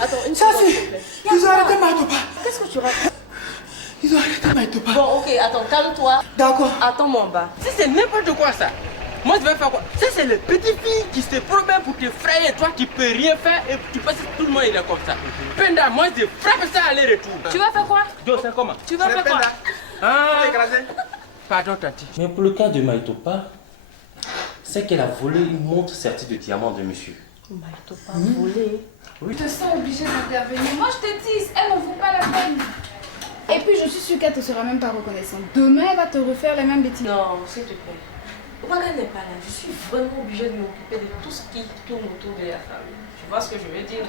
Attends, une Ça seconde, c'est... s'il te plaît. Ils ont arrêté Maïtopa. Qu'est-ce que tu racontes? Ils ont arrêté Maïtopa. Bon, ok, attends, calme-toi. D'accord. Attends-moi en bas. Si c'est n'importe quoi ça, moi je vais faire quoi? Ça c'est les petites filles qui se promènent pour te frayer et toi tu peux rien faire et tu penses que tout le monde il est comme ça. Penda, moi je frappe ça aller-retour. Tu vas faire quoi? Donc c'est comment? Tu vas faire quoi? Ah, pardon Tati. Mais pour le cas de Maïtopa, c'est qu'elle a volé une montre sertie de diamants de monsieur. Maïtopa volé. Je te sens obligée d'intervenir. Moi, je te dis, elle n'en vaut pas la peine. Et puis, je suis sûre qu'elle te sera même pas reconnaissante. Demain, elle va te refaire les mêmes bêtises. Non, s'il te plaît. Voilà n'est pas là. Je suis vraiment obligée de m'occuper de tout ce qui tourne autour de la famille. Tu vois ce que je veux dire?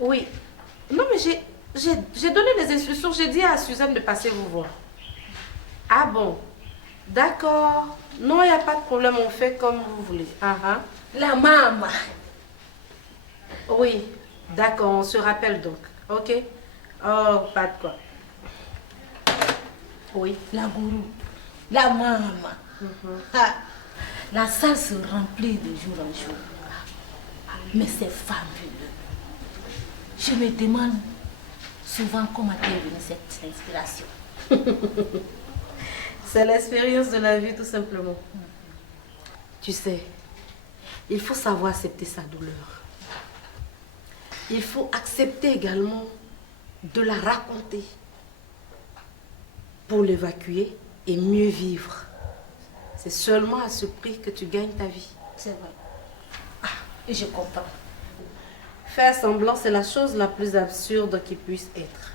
Oui. Non, mais j'ai donné des instructions. J'ai dit à Suzanne de passer vous voir. Ah bon? D'accord. Non, il n'y a pas de problème. On fait comme vous voulez. La maman. Oui. D'accord. On se rappelle donc. Ok? Oh, pas de quoi. Oui. La gourou, la maman. La salle se remplit de jour en jour. Mais c'est fabuleux. Je me demande souvent comment t'es venue cette inspiration. C'est l'expérience de la vie tout simplement. Tu sais, il faut savoir accepter sa douleur. Il faut accepter également de la raconter pour l'évacuer et mieux vivre. C'est seulement à ce prix que tu gagnes ta vie. C'est vrai. Et je comprends. Faire semblant, c'est la chose la plus absurde qui puisse être.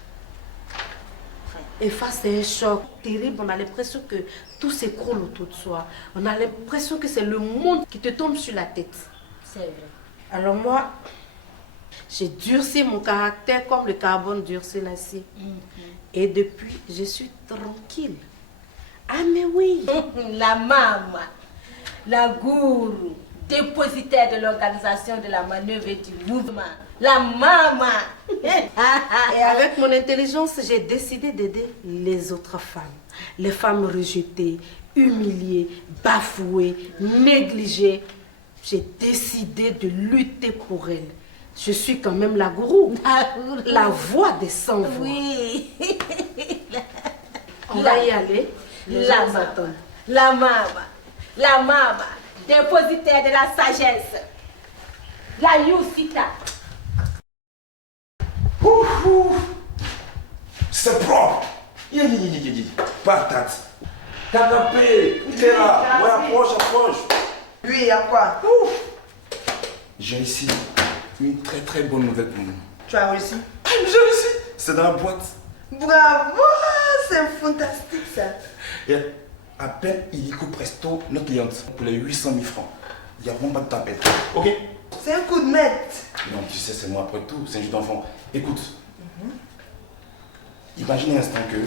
Et face à un choc terrible, on a l'impression que tout s'écroule autour de soi. On a l'impression que c'est le monde qui te tombe sur la tête. C'est vrai. Alors moi, j'ai durci mon caractère comme le carbone durcit l'acier. Et depuis, je suis tranquille. Ah mais oui. La maman, la gourou, dépositaire de l'organisation de la manœuvre et du mouvement. La maman. Et avec mon intelligence, j'ai décidé d'aider les autres femmes. Les femmes rejetées, humiliées, bafouées, négligées. J'ai décidé de lutter pour elles. Je suis quand même la gourou. La voix des sans-voix. Oui. On va y aller. La maman. La maman. La maman. Dépositaire de la sagesse. La Yousita. C'est propre. Patate. Canapé. T'es là. Ouais, approche. Oui, il y a quoi? J'ai ici une très très bonne nouvelle pour nous. Tu as réussi? Ah, mais j'ai réussi. C'est dans la boîte. Bravo! c'est fantastique ça. Et appelle illico presto notre cliente pour les 800 000 francs. Il n'y a vraiment pas de tempête. Ok? C'est un coup de maître. Non, tu sais, c'est moi après tout, c'est un jeu d'enfant. Écoute, imagine un instant que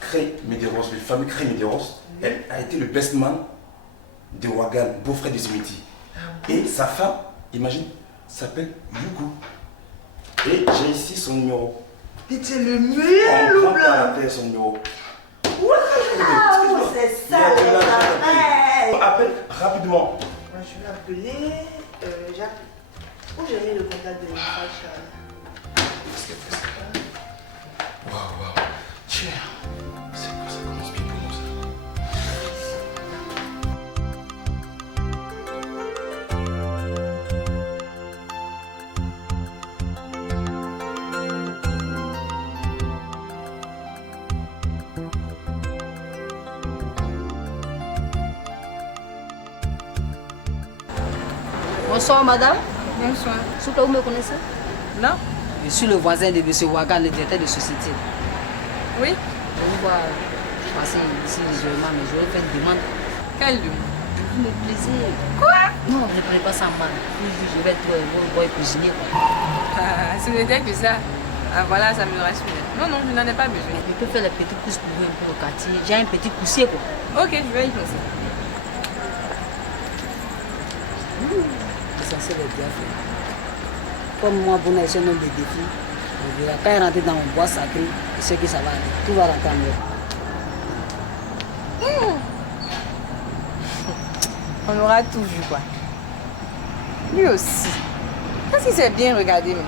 Cray Medeiros, le fameux Cray Medeiros, elle a été le best man de Wagan, beau-frère de Simiti. Et sa femme, imagine, s'appelle Yuku. Et j'ai ici son numéro. Et tu es le meilleur loup blanc. Appelle son numéro. Waouh, c'est ça les affaires. Appelle rapidement. Moi, je vais appeler Jacques. Où j'ai mis le contact de Charles? Waouh. Tiens, c'est quoi ça commence bien pour nous ça? Bonsoir madame. Bonsoir. S'il vous plaît, vous me connaissez? Non? Je suis le voisin de M. Wagan, le directeur de société. Oui? Je vous vois passer ici légèrement, mais je vais faire une demande. Quelle demande? Vous me plaisez. Quoi? Non, ne prenez pas ça mal. Je vais être votre boy cuisinier. Ah, ce n'était que ça. Ah, voilà, ça me rassure. Non, je n'en ai pas besoin. Je peux faire les petits pouces pour vous un peu au quartier. J'ai un petit poussier quoi. Ok, je vais y penser. L'essentiel est bien fait. Comme moi, pour naître un homme de défi, on verra quand il rentre dans mon bois sacré, je sais que ça va aller. Tout va rentrer en ordre. On aura tout vu, quoi. Lui aussi. Qu'est-ce qu'il s'est bien regardé, mais...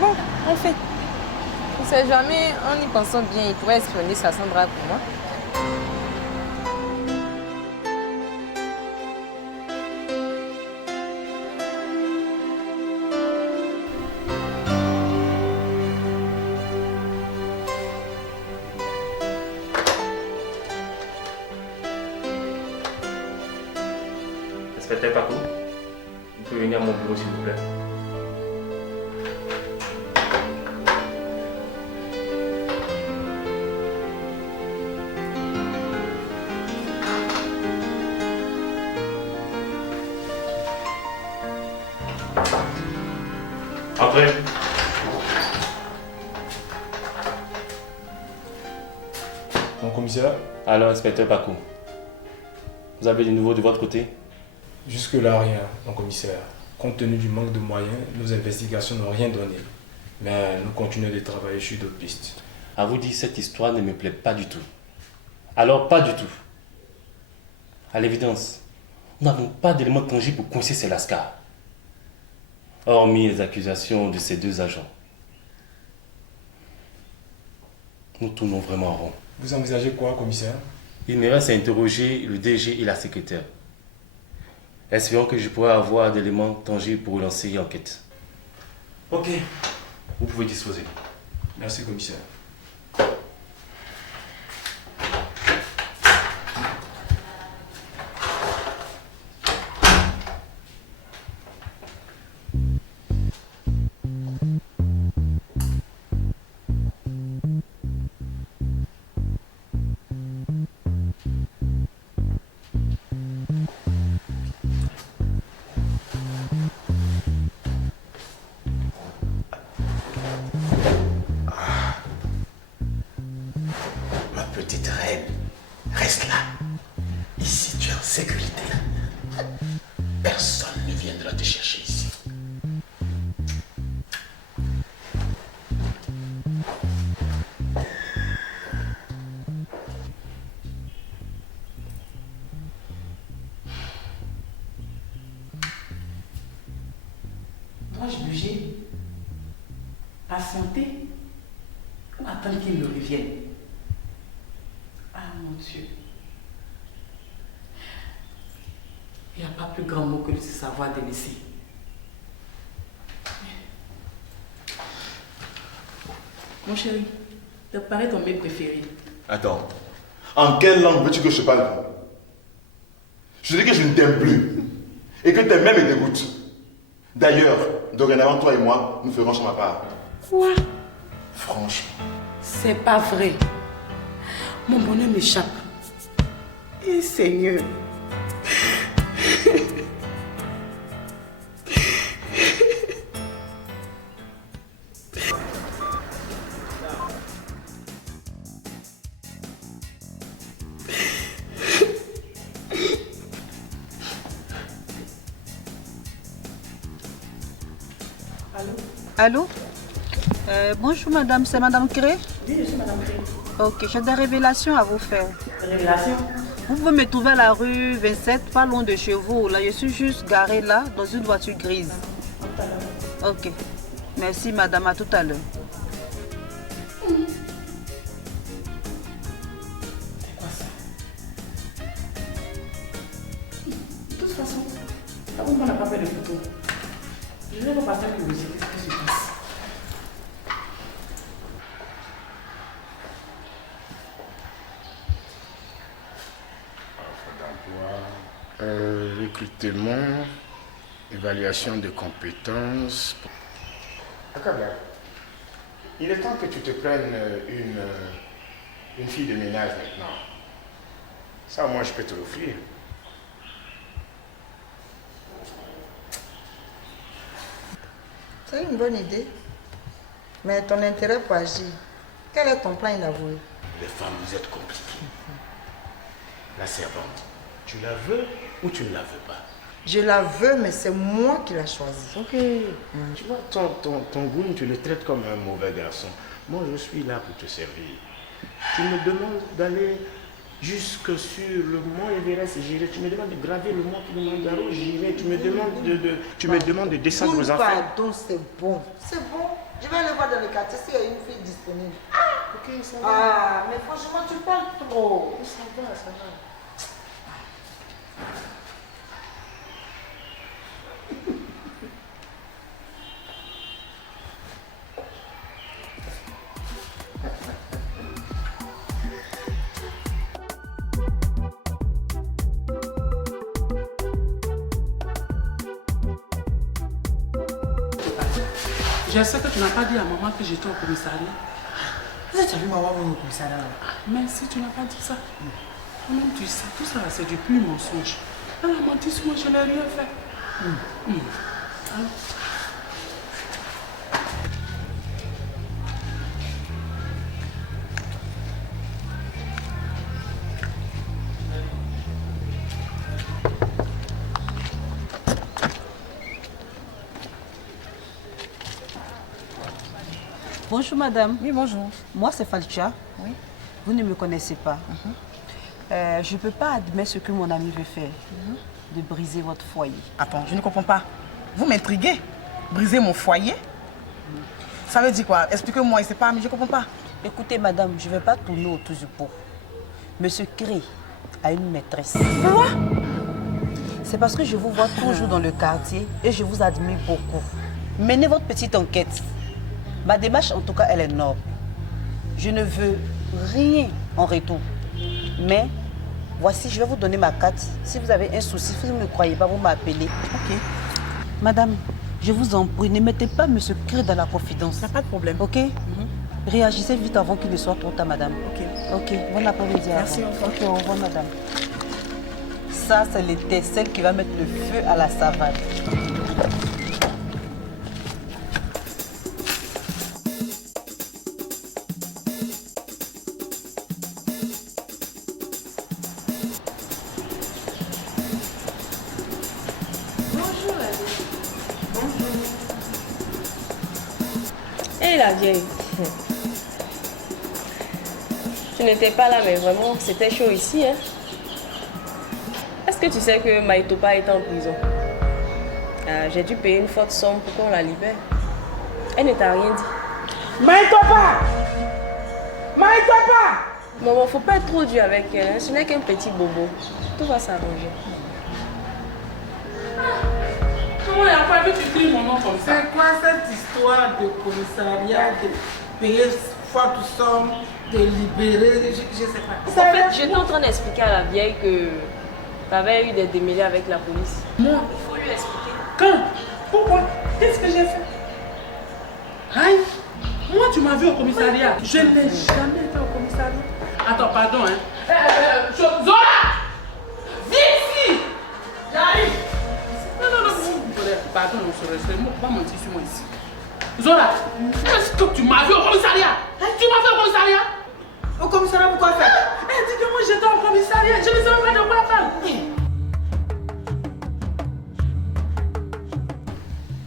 Bon, on fait. On ne sait jamais, en y pensant bien, il pourrait espionner Sandra pour moi. Inspecteur Paco, vous pouvez venir à mon bureau s'il vous plaît. Entrez. Mon commissaire, Alors, inspecteur Paco, vous avez du nouveau de votre côté? jusque-là rien, mon commissaire. Compte tenu du manque de moyens, nos investigations n'ont rien donné. Mais nous continuons de travailler sur d'autres pistes. À vous dire, cette histoire ne me plaît pas du tout. Alors, pas du tout. À l'évidence, nous n'avons pas d'éléments tangibles pour coincer ces lascars. Hormis les accusations de ces deux agents. Nous tournons vraiment en rond. Vous envisagez quoi, commissaire? Il me reste à interroger le DG et la secrétaire. Espérons que je pourrai avoir d'éléments tangibles pour relancer l'enquête. Ok, vous pouvez disposer. Merci, commissaire. Ma petite reine, reste là. Ici, tu es en sécurité. Personne ne viendra te chercher ici. Dois-je bouger? Patienter? Ou attendre qu'il me revienne? Ah mon Dieu. Il n'y a pas plus grand mot que de se savoir délaisser. Mon chéri, te paraît ton mets préféré. Attends. En quelle langue veux-tu que je parle? Je dis que je ne t'aime plus. Et que tes mains me dégoûtent. D'ailleurs, dorénavant, toi et moi, nous ferons sur ma part. Quoi? Franchement. C'est pas vrai. Mon bonheur m'échappe. Et Seigneur. Allô? Bonjour madame, c'est madame Cré? Oui, je suis madame Cré. Ok, j'ai des révélations à vous faire. Révélation? Vous pouvez me trouver à la rue 27, pas loin de chez vous. Là, je suis juste garée là, dans une voiture grise. Ok. Merci madame, à tout à l'heure. C'est quoi ça? De toute façon, avant qu'on n'a pas fait de photos, je vais repasser avec le dossier. Qu'est-ce qui se passe? Recrutement, évaluation de compétences. Akabla, il est temps que tu te prennes une fille de ménage maintenant. Ça, moi, je peux te l'offrir. C'est une bonne idée. Mais ton intérêt pour agir, quel est ton plan inavoué? Les femmes, vous êtes compliquées. La servante, tu la veux ou tu ne la veux pas? Je la veux, mais c'est moi qui l'ai choisie. Ok. Tu vois, ton goût, tu le traites comme un mauvais garçon. Moi, je suis là pour te servir. Tu me demandes d'aller jusque sur le mont Everest, j'irai. Tu me demandes de graver le mont Kilimanjaro, j'irai. Tu me demandes de descendre aux enfers. Pardon, c'est bon. C'est bon. Je vais aller voir dans le quartier s'il y a une fille disponible. Ok, ça va. Ah, mais franchement, tu parles trop. Ça va, ça va. Je sais que tu n'as pas dit à maman que j'étais au commissariat. Vous avez vu maman au commissariat là? Mais si tu n'as pas dit ça, toi-même tu sais, tout ça c'est du pur mensonge. Elle a menti sur moi, je n'ai rien fait. Alors, Bonjour madame. Oui, bonjour. Moi c'est Falcha. Oui. Vous ne me connaissez pas. Je ne peux pas admettre ce que mon ami veut faire, de briser votre foyer. Attends, je ne comprends pas. Vous m'intriguez. Briser mon foyer? Ça veut dire quoi? Expliquez-moi, il ne sait pas, mais je ne comprends pas. Écoutez madame, je ne vais pas tourner autour du pot. Monsieur Cré a une maîtresse. Quoi? C'est parce que je vous vois toujours dans le quartier et je vous admire beaucoup. Menez votre petite enquête. Ma démarche, en tout cas, elle est noble. Je ne veux rien en retour. Mais, voici, je vais vous donner ma carte. Si vous avez un souci, si vous ne me croyez pas, vous m'appelez. Ok. Madame, je vous en prie, ne mettez pas M. Cré dans la confidence. Il n'y a pas de problème. Ok? Réagissez vite avant qu'il ne soit trop tard, madame. Ok. Ok, bon après-midi. Merci, au revoir. Ok, au revoir, madame. Ça, c'est l'étincelle qui va mettre le feu à la savane. Et la vieille. Tu n'étais pas là, mais vraiment, c'était chaud ici. Hein? Est-ce que tu sais que Maïtopa est en prison? J'ai dû payer une forte somme pour qu'on la libère. Elle ne t'a rien dit. Maïtopa! Maïtopa! Maman, faut pas être trop dur avec elle. Hein? Ce n'est qu'un petit bobo. Tout va s'arranger. comment il a pas vu que tu cries mon nom comme ça? C'est quoi cette histoire de commissariat, de payer forte somme, de libérer, je ne sais pas. En fait, j'étais en train d'expliquer à la vieille que tu avais eu des démêlés avec la police. Moi? Il faut lui expliquer. Quand? Pourquoi? Qu'est-ce que j'ai fait? Aïe! Moi, tu m'as vu au commissariat? Je n'ai jamais été au commissariat. Attends, pardon, hein. Zora! Viens ici! J'arrive! Non. Pardon, on se respecte. Moi, pas mentir sur moi ici. Zora, est-ce que tu m'as vu au commissariat? Tu m'as vu au commissariat? Au commissariat, pourquoi faire? Dis que moi j'étais au commissariat. Je ne sais même pas de quoi faire.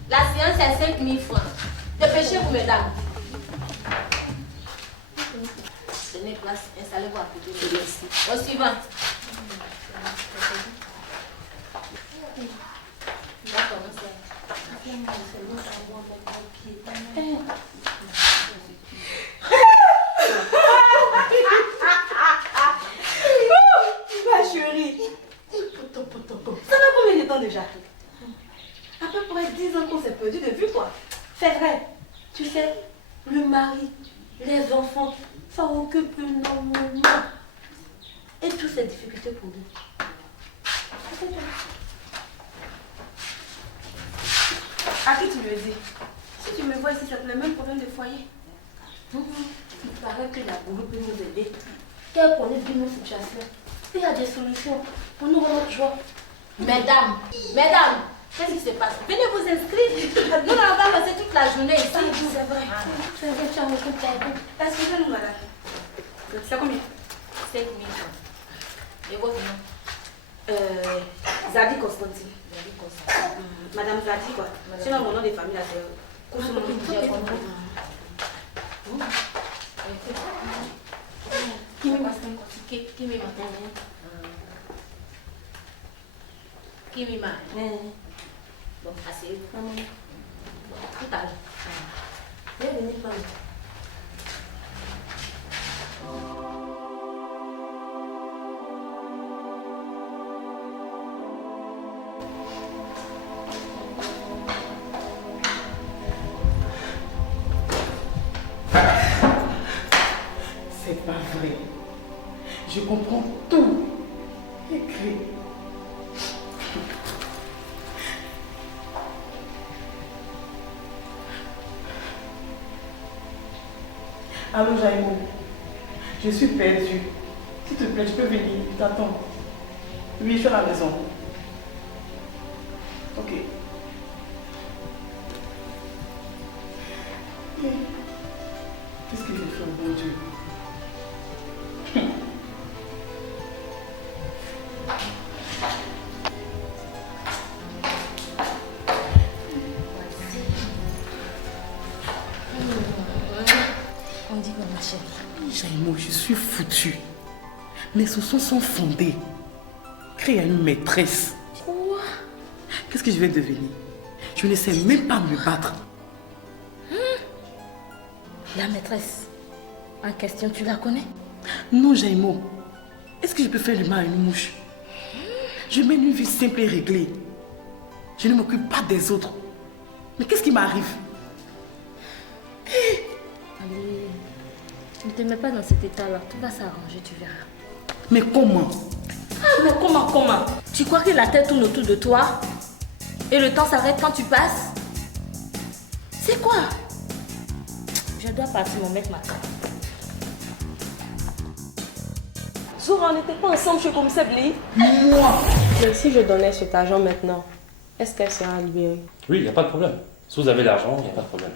La séance est 5 000 francs. Dépêchez-vous, mesdames. Tenez place, installez-vous à côté de ici. Au suivant. On va commencer. Ma chérie. Ça fait combien de temps déjà? À peu près 10 ans qu'on s'est perdu de vue, quoi. C'est vrai. Tu sais, le mari, les enfants, ça occupe énormément. Et toutes ces difficultés pour nous. À qui tu le dis? Si tu me vois ici, c'est le même problème de foyer. Il paraît que la boulot peut nous aider. Qu'elle connaît bien nos situations. Il y a des solutions pour nous rendre joie. Mesdames, qu'est-ce qui se passe? Venez vous inscrire. Nous n'allons pas passer toute la journée ici. C'est vrai. C'est vrai, tu as beaucoup de temps. Excusez-nous, madame. C'est combien? 5 000 francs. Et votre nom? Zadi Constantine. Madame Zadi, quoi. Sinon, mon nom de famille, là, c'est Kousounou. Kimima. Bon, asseyez-vous. Tout à l'heure. Viens venir, femme. C'est pas vrai. Je comprends tout. Écrit. Allô, Jaïmo. Je suis perdue. S'il te plaît, tu peux venir. Je t'attends. Oui, je suis à la maison. Ok. Qu'est-ce que j'ai fait au bon Dieu? On dit quoi, ma chérie? Jaïmo, je suis foutue. Mes soupçons sont fondés. Créer une maîtresse. Quoi? Qu'est-ce que je vais devenir? Je ne sais même pas me battre. La maîtresse en question, tu la connais? Non, Jaïmo. Est-ce que je peux faire du mal à une mouche? Je mène une vie simple et réglée. Je ne m'occupe pas des autres. Mais qu'est-ce qui m'arrive? Allez, ne te mets pas dans cet état-là. Tout va s'arranger, tu verras. Mais comment? Ah, mais comment? Tu crois que la tête tourne autour de toi? Et le temps s'arrête quand tu passes? C'est quoi? Je dois partir, mon mec m'attend. Zora, on n'était pas ensemble chez commissaire Blé? Moi! Mais si je donnais cet argent maintenant, est-ce qu'elle sera libérée? Oui, il n'y a pas de problème. Si vous avez l'argent, il n'y a pas de problème.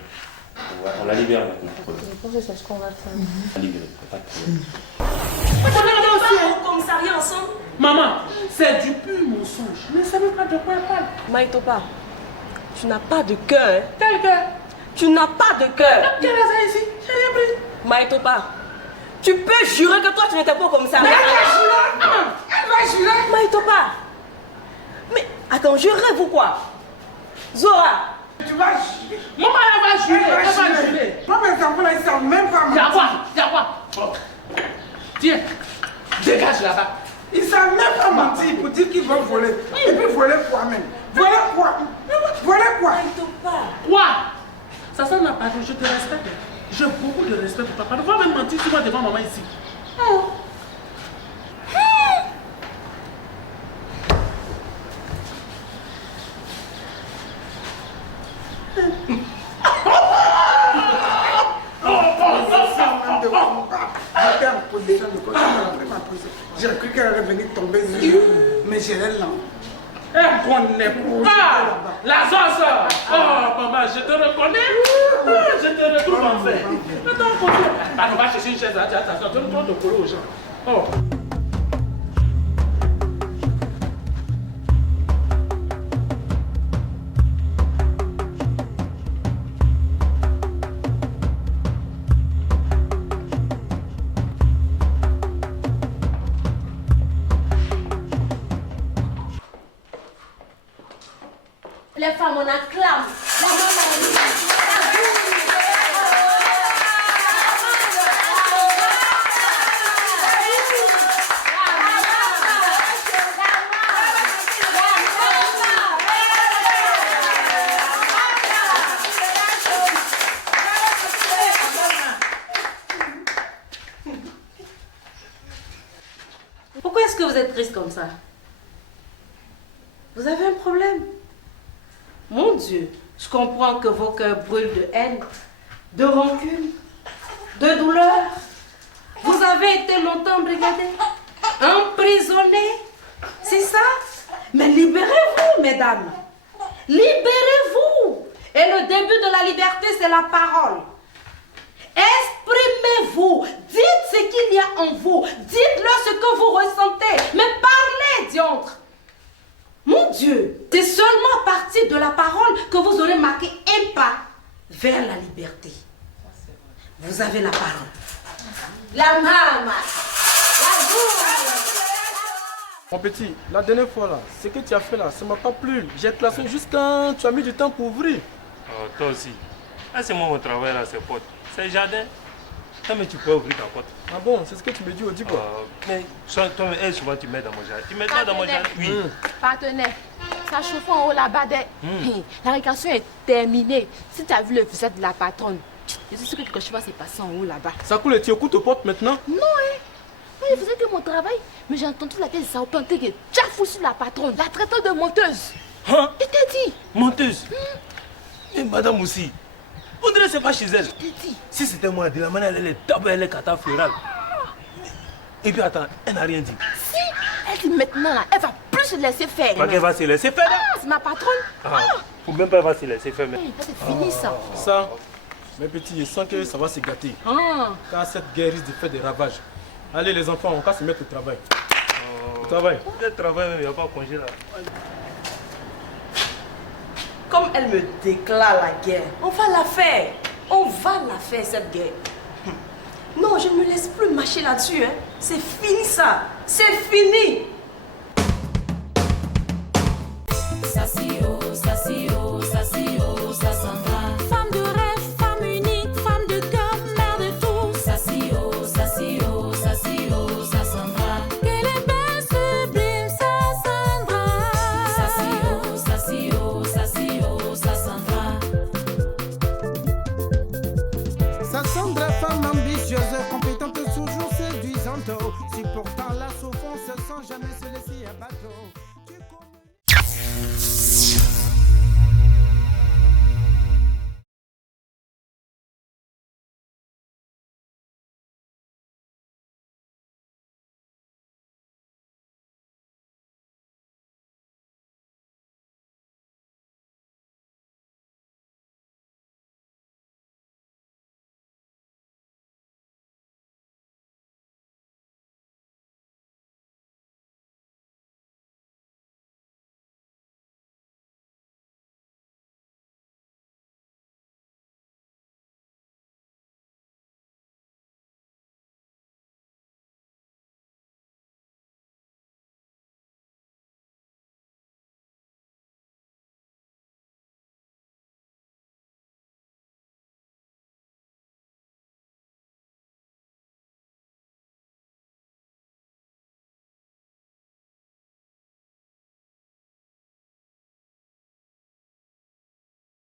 On la libère maintenant. Je pense que c'est ce qu'on va faire. On la libère, il n'y a pas de problème. On est pas au commissariat ensemble? Maman, c'est du pur mensonge. Je ne sais même pas de quoi elle parle. Maïtopa, tu n'as pas de cœur. Quel cœur? Tu n'as pas de cœur. Quel hasard ici? J'ai rien pris. Maïtopa, tu peux jurer que toi tu n'étais pas au commissariat? Mais elle va jurer! Elle va jurer! Maïtopa! Mais attends, je rêve ou quoi? Zora! Tu vas jurer! Maman, elle va jurer! Elle va jurer! Moi, mes enfants là, ils savent même pas Y'a quoi? Y'a quoi? Oh. Tiens, dégage là-bas. Ils savent même pas mentir pour dire qu'ils vont voler. Et puis voler quoi même? Voler quoi? Voler quoi? Quoi? Ça n'a pas de... Je te respecte. J'ai beaucoup de respect pour papa. Ne va même mentir sur moi devant maman ici. Oh. qu'elle est venue tomber sur mais j'ai l'air là. Elle connaît pas la sauce. Oh, maman, je te reconnais. Je te retrouve en fait. Attends, continue. On va chercher une chaise. Attends, donne-moi de coller aux gens. Oh. Les femmes, on acclame. La maman, Pourquoi est-ce que vous êtes triste comme ça? Vous avez un problème? Mon Dieu, je comprends que vos cœurs brûlent de haine, de rancune, de douleur. Vous avez été longtemps brigadés, emprisonnés, c'est ça? Mais libérez-vous, mesdames. Libérez-vous. Et le début de la liberté, c'est la parole. Exprimez-vous, dites ce qu'il y a en vous, dites-le ce que vous ressentez, mais parlez, diantre. Mon Dieu, c'est seulement à partir de la parole que vous aurez marqué un pas vers la liberté. Vous avez la parole. La maman. Mon petit, la dernière fois là, ce que tu as fait là, ça m'a pas plu. J'ai classé juste quand tu as mis du temps pour ouvrir. Oh, toi aussi. Ah, c'est moi mon travail là, c'est pote. C'est le jardin. Toi, mais tu peux ouvrir ta porte. Ah bon, c'est ce que tu me dis au dit quoi. Mais toi, souvent tu mets dans mon jardin. Tu mets toi dans mon jardin? Oui. Partenaire, ça chauffe en haut là-bas. La récréation est terminée. Si tu as vu le visage de la patronne, je suis sûre que quand je vois c'est passé en haut là-bas. Ça coule et tu écoutes aux portes maintenant? Non, hein. Moi, je faisais que mon travail, mais j'ai entendu la tête de ça au planté qui est déjà fou sur la patronne, la traitant de menteuse. Hein? Je t'ai dit. Menteuse? Et madame aussi. On dirait que c'est pas chez elle. Si c'était moi, de la manière elle est d'abord elle est cata florale. Et puis attends, elle n'a rien dit. Si, elle dit maintenant là, elle va plus se laisser faire. Pas qu'elle va se laisser faire là? C'est ma patronne. Faut même pas elle va se laisser faire. Mais... C'est fini ça. Ça, mes petits, je sens que ça va se gâter. Car cette guerre risque de faire des ravages. Allez les enfants, on va se mettre au travail. Au travail. Le travail, il n'y a pas congé là. Comme elle me déclare la guerre, on va la faire. On va la faire, cette guerre. Non, je ne me laisse plus mâcher là-dessus. Hein. C'est fini ça. C'est fini. Femme de rêve, femme unique, femme de cœur, mère de tout. Sassandra. Qu'elle est belle, sublime, Sassandra. Sassandra, femme ambitieuse, compétente, toujours séduisante, supportant la souffrance sans jamais se laisser abattre.